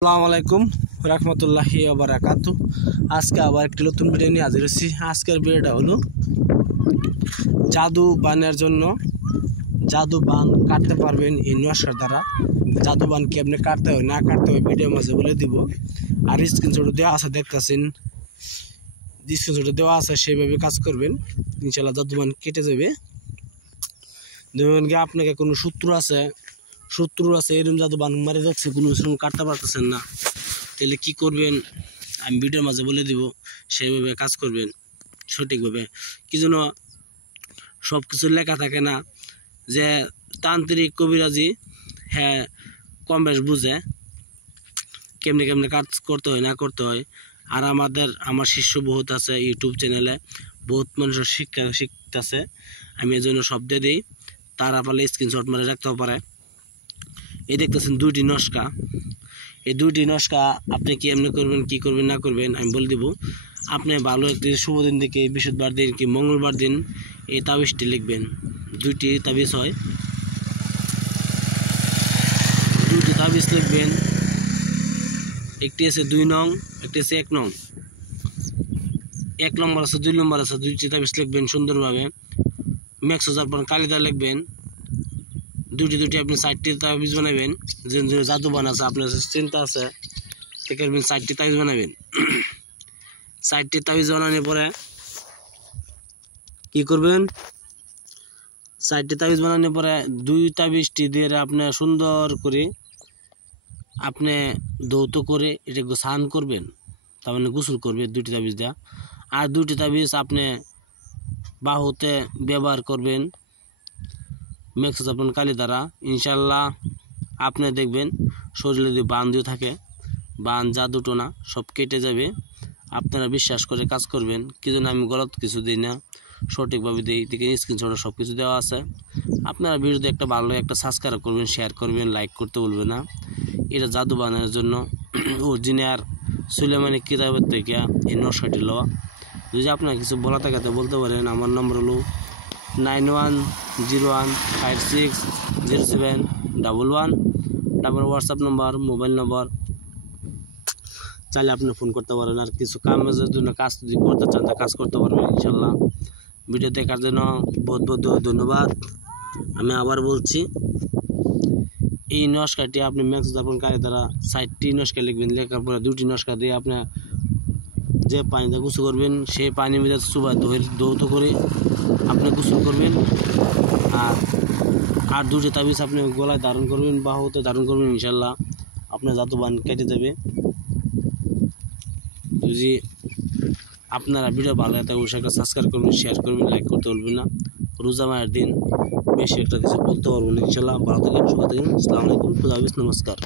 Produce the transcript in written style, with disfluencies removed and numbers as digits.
আসসালামু আলাইকুম রহমতুল্লাহি ওয়া বারাকাতু। আজকে আবার একটি নতুন ভিডিও নিয়ে হাজির হচ্ছি। আজকের ভিডিওটা হলো জাদু বানের জন্য। জাদু বান কাটতে পারবেন এই নকশার দ্বারা। জাদু বান কি আপনি কাটতে হয় না কাটতে হয় ভিডিওর মাঝে বলে দিব। আর স্ক্রিনশট দেওয়া আছে, দেখতেছেন স্ক্রিনশট দেওয়া আছে, সেইভাবে কাজ করবেন, ইনশাল্লাহ জাদু বান কেটে যাবে। দেখবেন কি আপনাকে কোনো শত্রু আছে এরকম জাদু বান মারে যাচ্ছে, কোনো কাটতে পারতেছেন না, তাহলে কি করবেন আমি ভিডিওর মাঝে বলে দিব। সেইভাবে কাজ করবেন সঠিকভাবে। কি যেন সব কিছু লেখা থাকে না যে তান্ত্রিক কবিরাজি, হ্যাঁ কম বেশ বুঝে কেমনে কেমনে কাজ করতে হয় না করতে হয়। আর আমার শিষ্য বহুত আছে ইউটিউব চ্যানেলে, বহুত মানুষের শিখতেছে। আমি এই জন্য সব দিয়ে দিই, তারা পারলে স্ক্রিনশট মারে রাখতেও পারে। এই দেখতেছেন দুইটি নকশা, এই দুইটি নকশা আপনি কি এমনি করবেন কি করবেন না করবেন আমি বলে দিব। আপনি ভালো একটি শুভ দিন থেকে বৃহস্পতিবার দিন কি মঙ্গলবার দিন এই তাবিজটি লিখবেন। দুইটি তাবিজ হয়, দুইটি তাবিজ লিখবেন। একটি আছে 2 নং, একটি আছে 1 নং। 1 নম্বর আছে 2 নম্বর আছে, দুইটি তাবিজ লিখবেন সুন্দরভাবে। ম্যাক্স পর কালিদা লিখবেন। দুটি আপনি 4টি তাবিজ বানাবেন। যে জাদু বান আছে আপনার চিন্তা আছে দেখবেন 4টি তাবিজ বানাবেন। 4টি তাবিজ বানানোর পরে কি করবেন, 4টি তাবিজ বানানোর পরে 2 তাবিজটি দিয়ে আপনি সুন্দর করে আপনি দৌত করে এটা স্নান করবেন, তার মানে গোসল করবে 2টি তাবিজ দেওয়া। আর 2টি তাবিজ আপনি বাহুতে ব্যবহার করবেন ম্যাক্স আপনার কালি দ্বারা। ইনশাল্লাহ আপনি দেখবেন শরীরে যদি বান দিয়ে থাকে, বান জাদু টোনা সব কেটে যাবে। আপনারা বিশ্বাস করে কাজ করবেন। কি জন্য আমি গলত কিছু দিই না, সঠিকভাবে দিই। দেখে স্ক্রিনশট সব কিছু দেওয়া আছে। আপনারা ভিডিওতে একটা ভালো একটা সাবস্ক্রাইব করবেন, শেয়ার করবেন, লাইক করতে বলবেন না। এটা জাদু বানানোর জন্য অরিজিনাল সুলেমানি কিতাবের থেকে এই নকশাটি লওয়া। যদি আপনার কিছু বলা থাকে তো বলতে পারেন। আমার নম্বর হলো 9101560711। তারপর হোয়াটসঅ্যাপ নম্বর, মোবাইল নম্বর, চাইলে আপনি ফোন করতে পারেন। আর কিছু কাজের জন্য কাজ যদি করতে চান তা কাজ করতে পারবেন ইনশাল্লাহ। ভিডিও দেখার জন্য বহুত বহুত ধন্যবাদ। আমি আবার বলছি, এই নকশাটি আপনি ম্যাক্স যাপন কাজে দ্বারা 4টি নকশা লিখবেন। লেখার পরে 2টি নকশা দিয়ে আপনি যে পানিতে গোসল করবেন সেই পানির মধ্যে চুবা দৌত করে আপনি গোসল করবেন। আর 2টি তাবিজ আপনি গলায় ধারণ করবেন, বাহুতে ধারণ করবেন। ইনশাল্লাহ আপনার জাদু বান কেটে যাবে। যদি আপনারা ভিডিও ভালো লাগে তাহলে অবশ্যই একটা সাবস্ক্রাইব করবেন, শেয়ার করবেন, লাইক করতে বলবেন না। রোজা মায়ের দিন বেশি একটা কিছু বলতে পারবো না। ইনশাল্লাহ ভালো থাকেন, সুখে থাকেন। আসসালামু আলাইকুম, খুদা হাফেজ, নমস্কার।